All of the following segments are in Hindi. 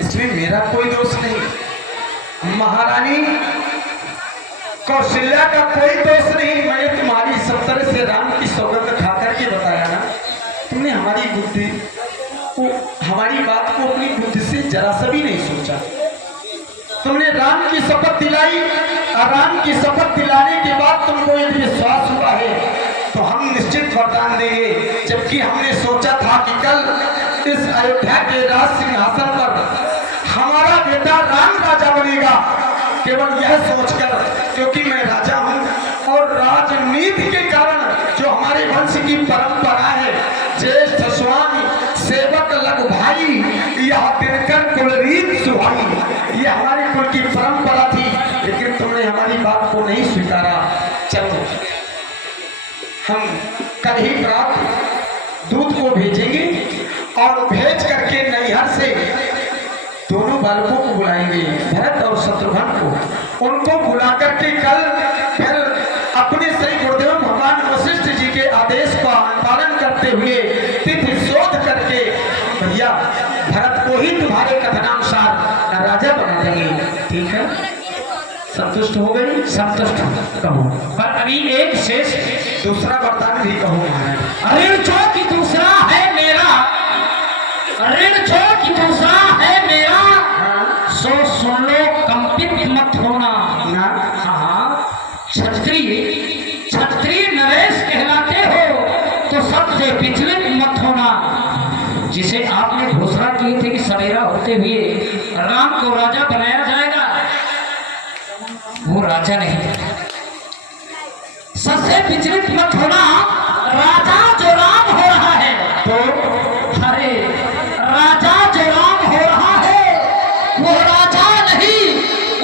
इसमें मेरा कोई दोष नहीं। महारानी कौशल्या का कोई दोष नहीं। मैंने तुम्हारी सब तरह से राम की सौगंध खा करके बताया ना। तुमने हमारी बुद्धि को, हमारी बात को अपनी बुद्धि से जरा सा भी नहीं सोचा। तुमने राम की शपथ दिलाई और राम की शपथ दिलाने के बाद तुमको यदि विश्वास हुआ है तो हम निश्चित वरदान देंगे। जबकि हमने सोचा था कि कल इस अयोध्या के राज सिंहासन पर हमारा बेटा राम राजा बनेगा, केवल यह सोचकर क्योंकि मैं राजा हूं और राजनीति के कारण जो हमारे वंश की परंपरा है, ज्येष्ठ स्वामी सेवक लघु भाई यह दिनकर कुलरीत सुहाई, ये हमारे कुल की परंपरा थी। लेकिन तुमने हमारी बात को नहीं स्वीकारा। चलो हम कल ही प्रातः दूत को भेजेंगे और भेज करके नैहर से दोनों बालकों को बुलाएंगे, भरत और शत्रुघ्न को। उनको बुला करके कल फिर अपने श्री गुरुदेव भगवान वशिष्ठ जी के आदेश का पालन करते हुए तिथि शोध करके भैया भरत को ही तुम्हारे कथनानुसार राजा बना देंगे। ठीक है, संतुष्ट हो गई? संतुष्ट कहो। पर अभी एक शेष दूसरा वरदान भी कहो महाराज। ऋण जो कि दूसरा है मेरा, ऋण जो कि दूसरा है मेरा, सो सुन लो कंपित मत होना। हाँ, क्षत्रिय क्षत्रिय नरेश कहलाते हो तो सबसे विचलित मत होना। जिसे आपने घोषणा की थी कि सवेरा होते हुए राम को राजा बनाया जाएगा, वो राजा नहीं। सबसे विचलित मत होना। राजा जो राम हो रहा है, तो अरे राजा जो राम हो रहा है वो राजा नहीं,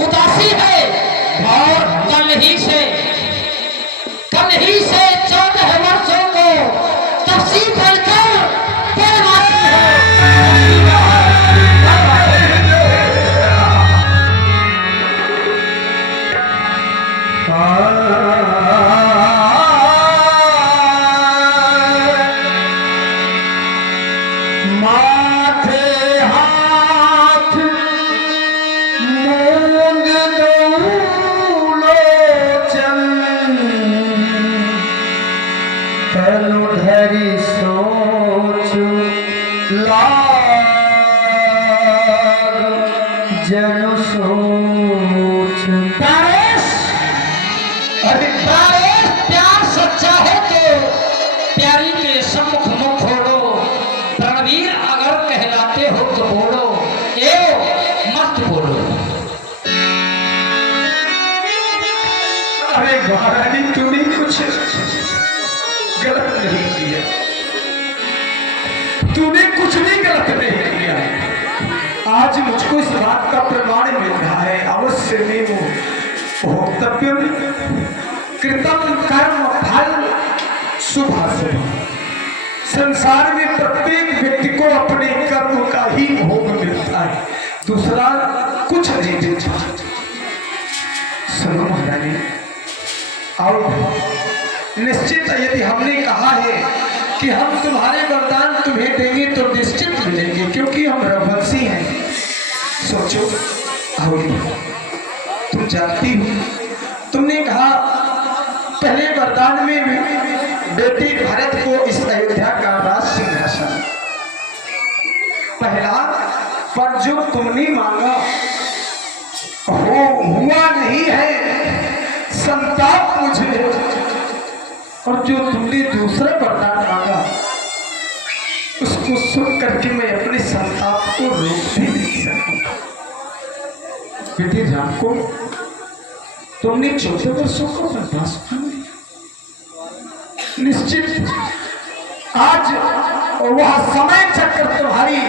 उदासी है। और कल ही से 14 वर्षों को तपसी बनकर परवासी है। जनु सोच अरे प्यार सच्चा है तो प्यारी के सम्मुख मुख खोलो। रणवीर अगर कहलाते हो तो बोलो, एवं मत बोलो। अरे महारानी तूने कुछ गलत नहीं किया, तूने कुछ भी गलत नहीं किया। आज मुझको इस बात का प्रमाण मिल रहा है। अवश्य में वो भोक्तव्य कृतम कर्म फल शुभाशुभ। संसार में प्रत्येक व्यक्ति को अपने कर्म का ही भोग मिलता है, दूसरा कुछ नहीं मिलता। सुनो महारानी, और निश्चित यदि हमने कहा है कि हम तुम्हारे वरदान तुम्हें देंगे तो निश्चित मिलेंगे, क्योंकि हम रघुवंशी हैं। सोचो आओगी, तुम जानती हो, तुमने कहा पहले वरदान में बेटी भरत को इस अयोध्या का राज सिंहासन, पहला पर जो तुमने मांगा हुआ नहीं है, संताप मुझे। और जो तुमने दूसरा वरदान मांगा उसको सुन करके मैं अपने संताप को रोक भी नहीं सकता। बेटी राम को तुमने 14 वर्षों को बर्दाश्त कर लिया। निश्चित आज वह समय चक्र तुम्हारी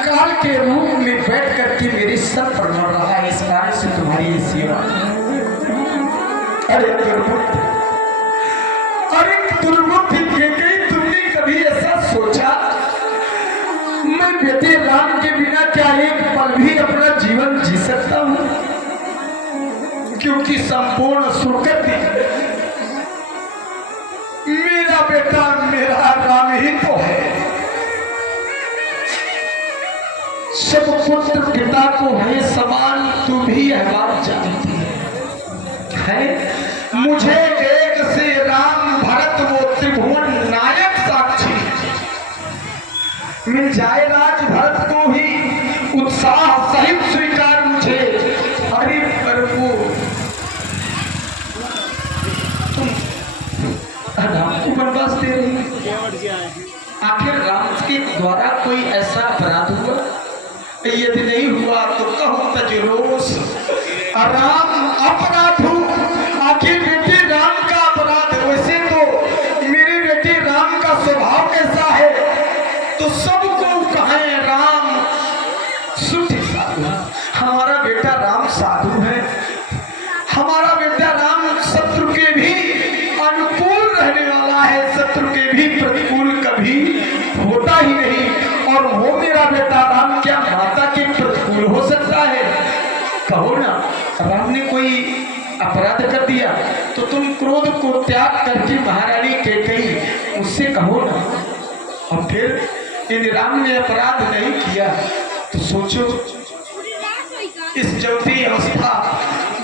काल के रूप में बैठ करके मेरे सर पर मर रहा है। इस कारण से तुम्हारी ये सेवा। अरे दुर्बुद्धि, अरे दुर्बुद्धि के गई। तुमने कभी ऐसा सोचा मैं बेटे राम के बिना क्या एक पल भी अपना जीवन जी सकता हूं? क्योंकि संपूर्ण सुकृति मेरा बेटा मेरा राम ही तो है। सब पुत्र पिता को है समान, तू भी यह बात जानती है। मुझे एक से राम भरत वो त्रिभुवन नायक साक्षी, मिल जाए राज भरत को ही उत्साह सहित स्वीकार मुझे। अरे प्रभु तुम राम को वनवास दे रही, आखिर राम के द्वारा कोई ऐसा अपराध हुआ? यदि नहीं हुआ तो कहो तजरोस राम अपराधु, आखिर बेटे राम का अपराध। वैसे तो मेरे बेटे राम का स्वभाव कैसा है तो सबको कहें राम शुद्ध साधु। हमारा बेटा राम साधु है, हमारा बेटा राम शत्रु के भी अनुकूल रहने वाला है, शत्रु के भी प्रतिकूल कभी होता ही नहीं। और वो मेरा बेटा राम क्या माता के प्रतिकूल हो सकता है? कहो ना, राम ने कोई अपराध कर दिया तो तुम क्रोध को त्याग करके महारानी कैकेयी उससे कहो ना। और फिर यदि राम ने अपराध नहीं किया तो सोचो, इस जौती अवस्था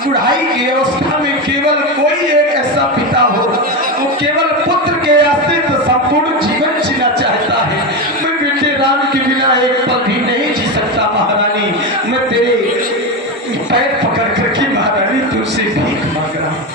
बुढ़ाई की अवस्था में केवल कोई एक ऐसा पिता हो, वो केवल पुत्र के अस्तित्व संपूर्ण जीवन जीना चाहता है। मैं बेटे राम के बिना एक पल भी नहीं जी सकता महारानी। मैं तेरे पैर पकड़ करके महारानी तुमसे भीख मांग रहा हूँ।